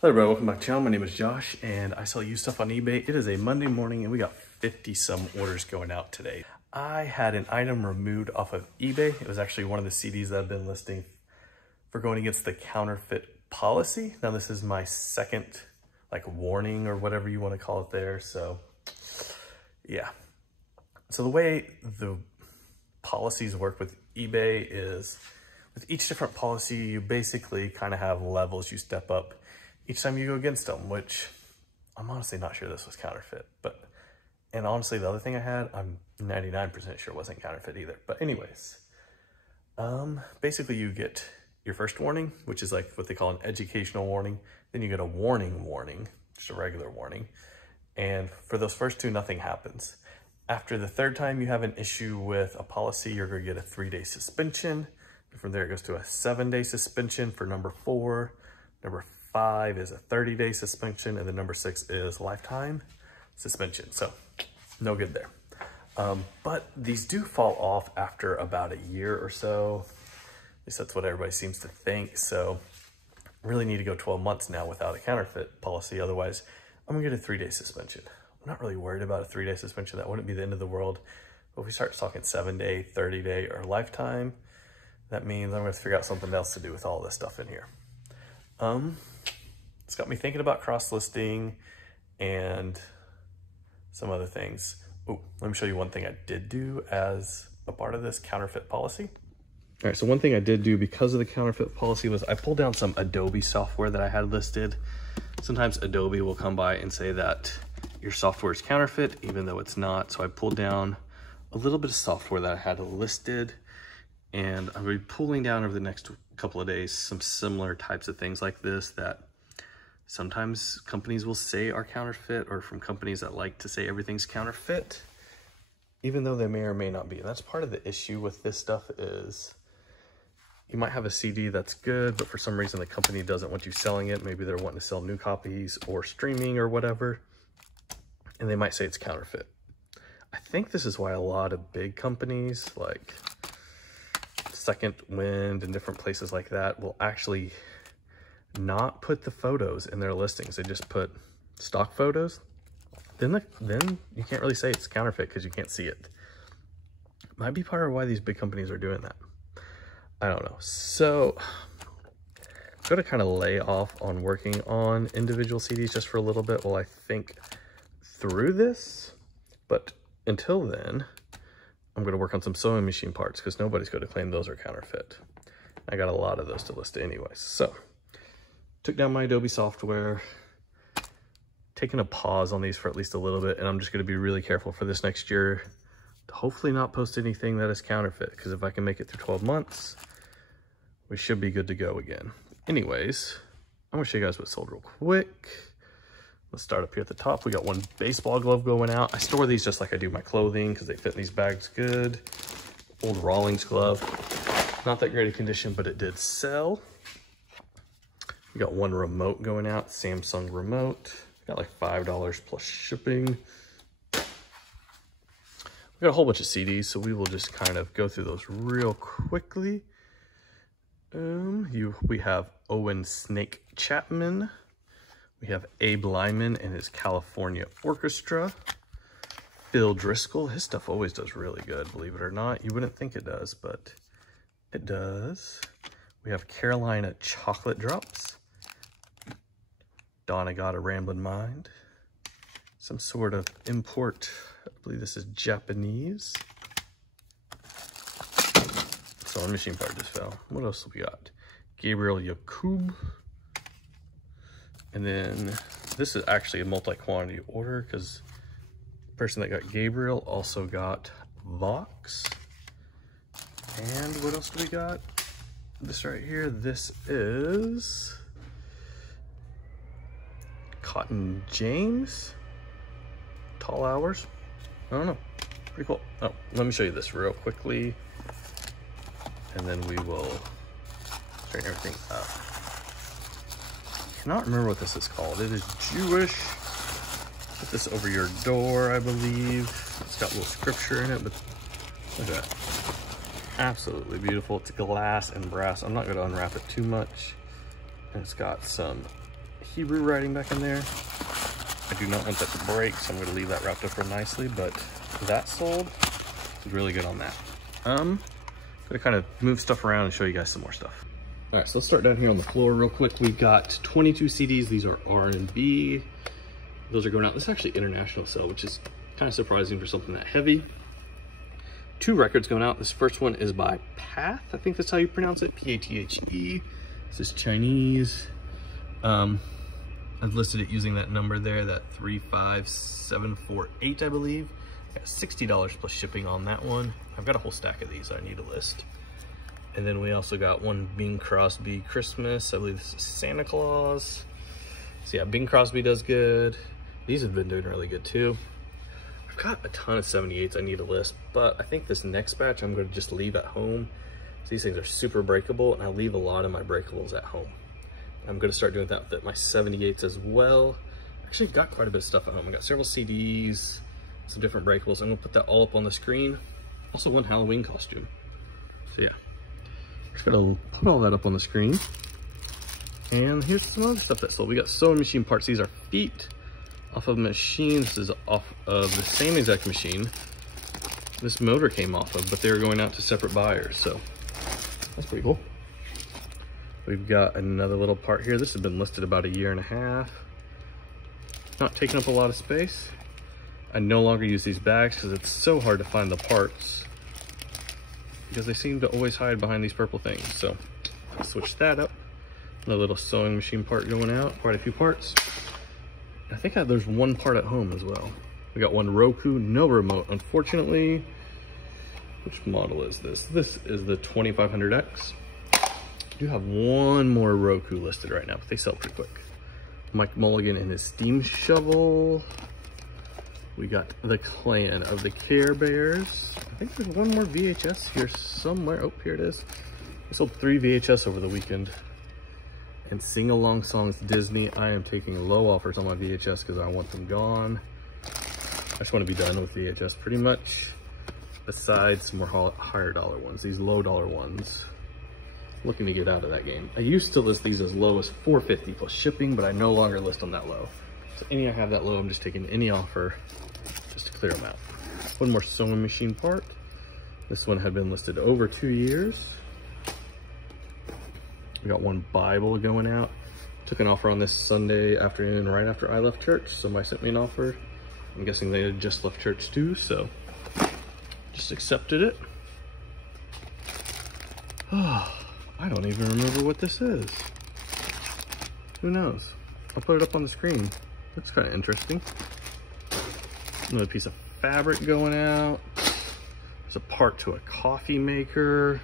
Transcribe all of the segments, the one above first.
Hello everybody, welcome back to the channel. My name is Josh and I sell used stuff on eBay. It is a Monday morning and we got 50 some orders going out today. I had an item removed off of eBay. It was actually one of the CDs that I've been listing for going against the counterfeit policy. Now this is my second warning or whatever you want to call it there. So yeah. So the way the policies work with eBay is with each different policy, you basically kind of have levels you step up each time you go against them, which I'm honestly not sure this was counterfeit, and honestly, the other thing I had, I'm 99% sure wasn't counterfeit either. But anyways, basically you get your first warning, which is like what they call an educational warning. Then you get a warning, just a regular warning. And for those first two, nothing happens. After the third time you have an issue with a policy, you're gonna get a 3-day suspension. From there, it goes to a 7-day suspension for number 4. Number 5 is a 30-day suspension, and then number 6 is lifetime suspension. So no good there. But these do fall off after about a year or so. At least that's what everybody seems to think. So really need to go 12 months now without a counterfeit policy. Otherwise, I'm gonna get a 3-day suspension. I'm not really worried about a 3-day suspension. That wouldn't be the end of the world. But if we start talking 7-day, 30-day, or lifetime, that means I'm gonna have to figure out something else to do with all this stuff in here. It's got me thinking about cross-listing and some other things. Oh, let me show you one thing I did do as a part of this counterfeit policy. All right, so one thing I did do because of the counterfeit policy was I pulled down some Adobe software that I had listed. Sometimes Adobe will come by and say that your software is counterfeit, even though it's not. So I pulled down a little bit of software that I had listed, and I'm going to be pulling down over the next couple of days some similar types of things like this that sometimes companies will say are counterfeit, or from companies that like to say everything's counterfeit, even though they may or may not be. And that's part of the issue with this stuff is you might have a CD that's good, but for some reason the company doesn't want you selling it. Maybe they're wanting to sell new copies or streaming or whatever, and they might say it's counterfeit. I think this is why a lot of big companies like Second Wind and different places like that will actually not put the photos in their listings. They just put stock photos. Then you can't really say it's counterfeit because you can't see it. Might be part of why these big companies are doing that. I don't know. So I'm going to kind of lay off on working on individual CDs just for a little bit while I think through this. But until then, I'm going to work on some sewing machine parts because nobody's going to claim those are counterfeit. I got a lot of those to list anyways. So took down my Adobe software, taking a pause on these for at least a little bit, and I'm just going to be really careful for this next year to hopefully not post anything that is counterfeit, because if I can make it through 12 months, we should be good to go again. Anyways, I'm going to show you guys what sold real quick. Let's start up here at the top. We got one baseball glove going out. I store these just like I do my clothing because they fit in these bags good. Old Rawlings glove. Not that great a condition, but it did sell. We got one remote going out, Samsung remote. Got like $5 plus shipping. We got a whole bunch of CDs, so we will just kind of go through those real quickly. We have Owen Snake Chapman. We have Abe Lyman and his California Orchestra. Bill Driscoll, his stuff always does really good, believe it or not. You wouldn't think it does, but it does. We have Carolina Chocolate Drops. Donna Got a Ramblin' Mind. Some sort of import, I believe this is Japanese. Sewing machine part just fell. What else have we got? Gabriel Yakub. And then this is actually a multi-quantity order because the person that got Gabriel also got Vox. And what else do we got? This right here, this is Cotton James. Tall Hours. I don't know. Pretty cool. Oh, let me show you this real quickly. And then we will straighten everything up. I cannot remember what this is called. It is Jewish. Put this over your door, I believe. It's got a little scripture in it, but look at that. Absolutely beautiful. It's glass and brass. I'm not going to unwrap it too much. And it's got some Hebrew writing back in there. I do not want that to break, so I'm going to leave that wrapped up real nicely, but that sold. It's really good on that. I'm going to kind of move stuff around and show you guys some more stuff. All right, so let's start down here on the floor real quick. We've got 22 CDs. These are R&B. Those are going out. This is actually international sale, which is kind of surprising for something that heavy. 2 records going out. This first one is by Path. I think that's how you pronounce it, P-A-T-H-E. This is Chinese. I've listed it using that number there, that 35748, I believe. Got $60 plus shipping on that one. I've got a whole stack of these I need to list. And then we also got one Bing Crosby Christmas. I believe this is Santa Claus. So yeah, Bing Crosby does good. These have been doing really good too. I've got a ton of 78s I need to list, but I think this next batch I'm going to just leave at home. So these things are super breakable, and I leave a lot of my breakables at home. I'm going to start doing that with my 78s as well. Actually got quite a bit of stuff at home. I got several CDs, some different breakables. I'm going to put that all up on the screen. Also one Halloween costume. So yeah, just got to put all that up on the screen. And here's some other stuff that sold. We got sewing machine parts. These are feet off of a machine. This is off of the same exact machine this motor came off of, but they were going out to separate buyers. So that's pretty cool. We've got another little part here. This has been listed about 1.5 years. Not taking up a lot of space. I no longer use these bags because it's so hard to find the parts because they seem to always hide behind these purple things. So I'll switch that up. Another little sewing machine part going out, quite a few parts. I think there's one part at home as well. We got one Roku, no remote, unfortunately. Which model is this? This is the 2500X. I do have one more Roku listed right now, but they sell pretty quick. Mike Mulligan and his steam shovel. We got the Clan of the Care Bears. I think there's one more VHS here somewhere. Oh, here it is. We sold 3 VHS over the weekend. And sing-along songs Disney. I am taking low offers on my VHS because I want them gone. I just want to be done with VHS pretty much. Besides some more higher dollar ones, these low dollar ones. Looking to get out of that game. I used to list these as low as $450 plus shipping, but I no longer list them that low. So any I have that low, I'm just taking any offer just to clear them out. One more sewing machine part. This one had been listed over 2 years. We got one Bible going out. Took an offer on this Sunday afternoon right after I left church. Somebody sent me an offer. I'm guessing they had just left church too, so just accepted it. Oh, I don't even remember what this is. Who knows? I'll put it up on the screen. Looks kind of interesting. Another piece of fabric going out. There's a part to a coffee maker.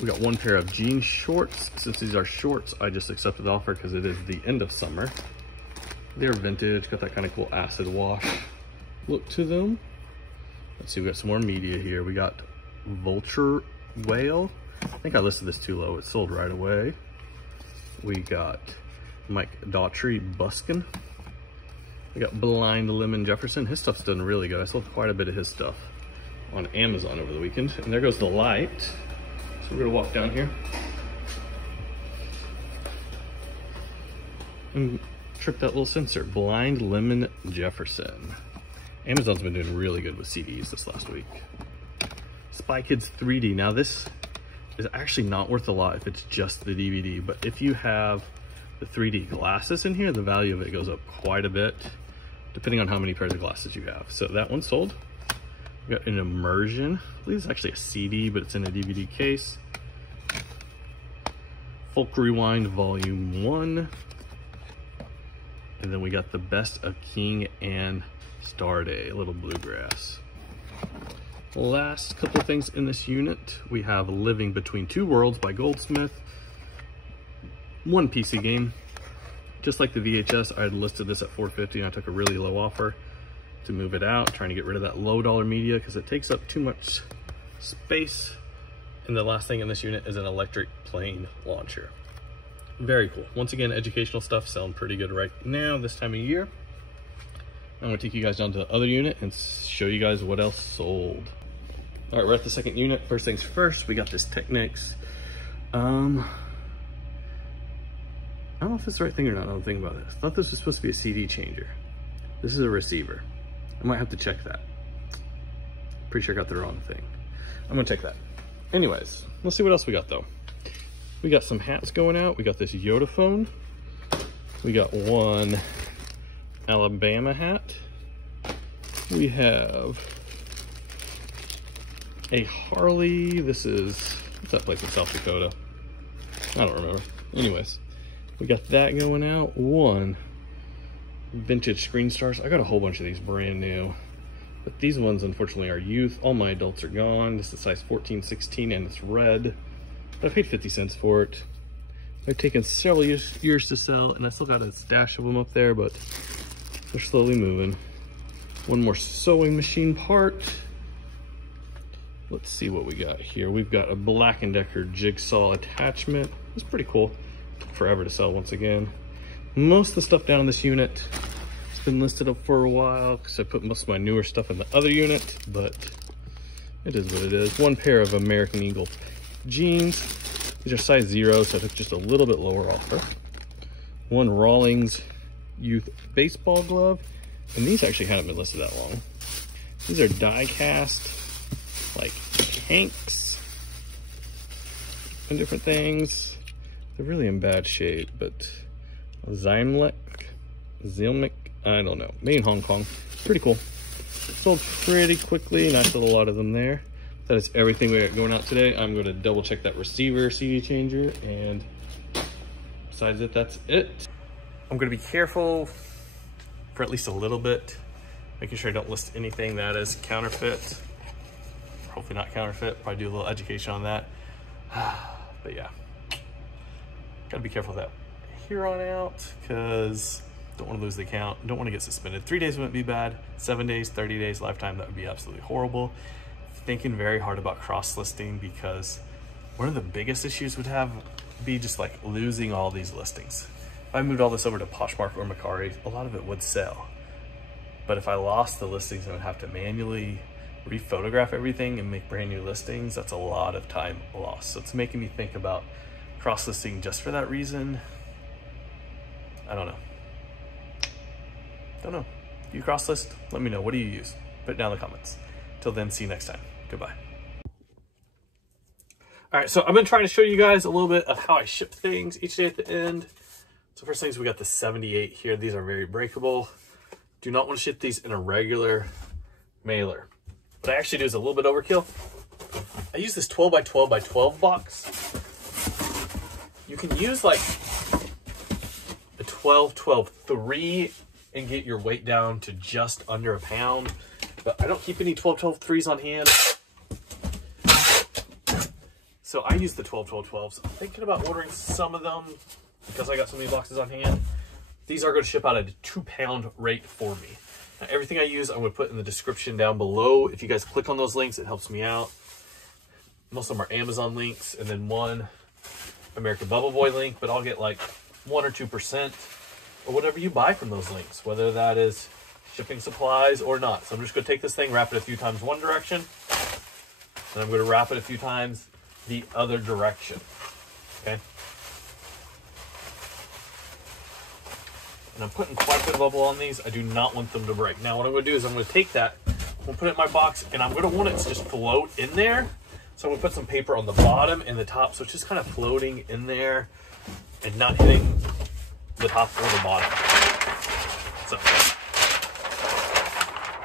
We got one pair of jean shorts. Since these are shorts, I just accepted the offer because it is the end of summer. They're vintage, got that kind of cool acid wash look to them. Let's see, we got some more media here. We got Vulture Whale. I think I listed this too low. It sold right away. We got Mike Daughtry Buskin. We got Blind Lemon Jefferson. His stuff's done really good. I sold quite a bit of his stuff on Amazon over the weekend. And there goes the light. So we're gonna walk down here and trip that little sensor. Blind Lemon Jefferson. Amazon's been doing really good with CDs this last week. Spy Kids 3D. Now this is actually not worth a lot if it's just the DVD, but if you have the 3D glasses in here, the value of it goes up quite a bit, depending on how many pairs of glasses you have. So that one sold. We got an Immersion. I believe it's actually a CD, but it's in a DVD case. Folk Rewind Volume 1. And then we got The Best of King and Starday, a little bluegrass. Last couple of things in this unit. We have Living Between Two Worlds by Goldsmith. One PC game. Just like the VHS, I had listed this at $450 and I took a really low offer to move it out, trying to get rid of that low dollar media because it takes up too much space. And the last thing in this unit is an electric plane launcher. Very cool. Once again, educational stuff selling pretty good right now this time of year. I'm gonna take you guys down to the other unit and show you guys what else sold. All right, we're at the second unit. First things first, we got this Technics I don't know if it's the right thing or not. I'm thinking about this. I thought this was supposed to be a CD changer. This is a receiver. I might have to check that. Pretty sure I got the wrong thing. I'm gonna check that. Anyways, let's see what else we got though. We got some hats going out. We got this Yoda phone. We got one Alabama hat. We have a Harley. This is, what's that place in South Dakota? I don't remember. Anyways, we got that going out. One vintage Screen Stars. I got a whole bunch of these brand new, but these ones unfortunately are youth. All my adults are gone. This is size 14, 16, and it's red. But I paid 50 cents for it. They've taken several years to sell, and I still got a stash of them up there, but they're slowly moving. One more sewing machine part. Let's see what we got here. We've got a Black & Decker jigsaw attachment. It's pretty cool. Took forever to sell once again. Most of the stuff down in this unit has been listed up for a while because I put most of my newer stuff in the other unit, but it is what it is. One pair of American Eagle jeans. These are size 0, so I took just a little bit lower offer. One Rawlings youth baseball glove, and these actually haven't been listed that long. These are die cast, like tanks and different things. They're really in bad shape, but Zilmec, I don't know, made in Hong Kong. Pretty cool. Sold pretty quickly, nice little lot of them there. That is everything we got going out today. I'm going to double check that receiver CD changer, and besides it, that's it. I'm going to be careful for at least a little bit, making sure I don't list anything that is counterfeit. Hopefully not counterfeit. Probably do a little education on that. But yeah, gotta be careful of that here on out, because don't want to lose the account. Don't want to get suspended. 3 days wouldn't be bad. 7 days, 30 days, lifetime, that would be absolutely horrible. Thinking very hard about cross-listing, because one of the biggest issues would be just like losing all these listings. If I moved all this over to Poshmark or Mercari, a lot of it would sell. But if I lost the listings, I would have to manually rephotograph everything and make brand new listings. That's a lot of time lost. So it's making me think about cross-listing just for that reason. I don't know. Don't know. You cross-list? Let me know. What do you use? Put it down in the comments. Till then, see you next time. Goodbye. All right, so I've been trying to show you guys a little bit of how I ship things each day at the end. So first things, we got the 78 here. These are very breakable. Do not want to ship these in a regular mailer. What I actually do is a little bit overkill. I use this 12 by 12 by 12 box. You can use like a 12-12-3 and get your weight down to just under a pound. But I don't keep any 12-12-3s on hand. So I use the 12-12-12s. I'm thinking about ordering some of them because I got so many boxes on hand. These are going to ship out at a 2-pound rate for me. Now, everything I use, I'm going to put in the description down below. If you guys click on those links, it helps me out. Most of them are Amazon links, and then one American Bubble Boy link, but I'll get like 1 or 2% or whatever you buy from those links, whether that is shipping supplies or not. So I'm just going to take this thing, wrap it a few times one direction, and I'm going to wrap it a few times the other direction. Okay. And I'm putting quite a bit of bubble on these. I do not want them to break. Now what I'm going to do is I'm going to take that, I'm going to put it in my box, and I'm going to want it to just float in there. So I'm going to put some paper on the bottom and the top, so it's just kind of floating in there and not hitting the top or the bottom. So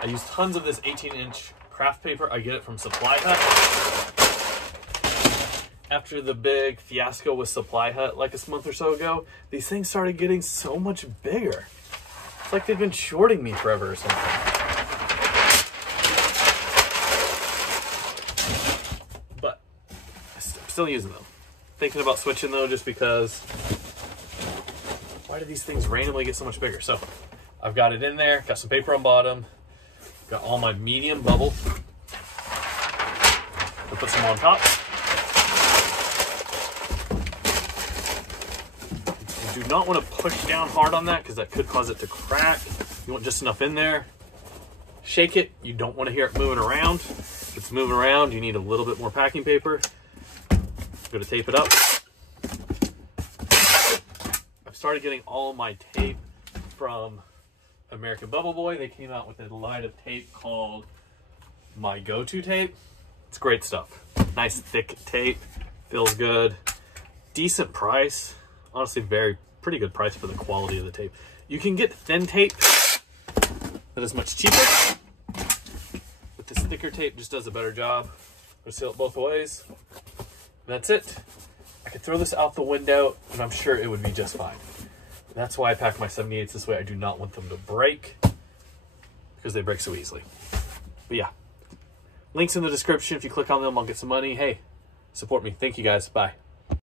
I use tons of this 18-inch craft paper. I get it from Supply Hut. After the big fiasco with Supply Hut like a month or so ago, these things started getting so much bigger. It's like they've been shorting me forever or something. But I'm still using them. Thinking about switching though, just because why do these things randomly get so much bigger? So I've got it in there, got some paper on bottom, got all my medium bubble. I'll put some on top. You do not want to push down hard on that because that could cause it to crack. You want just enough in there. Shake it. You don't want to hear it moving around. If it's moving around, you need a little bit more packing paper. I'm going to tape it up. I've started getting all my tape from American Bubble Boy. They came out with a line of tape called My Go-To Tape. It's great stuff. Nice thick tape, feels good. Decent price. Honestly, pretty good price for the quality of the tape. You can get thin tape that is much cheaper, but this thicker tape just does a better job. I'll seal it both ways. That's it. I could throw this out the window and I'm sure it would be just fine. That's why I pack my 78s this way. I do not want them to break because they break so easily. But yeah, links in the description. If you click on them, I'll get some money. Hey, support me. Thank you guys. Bye.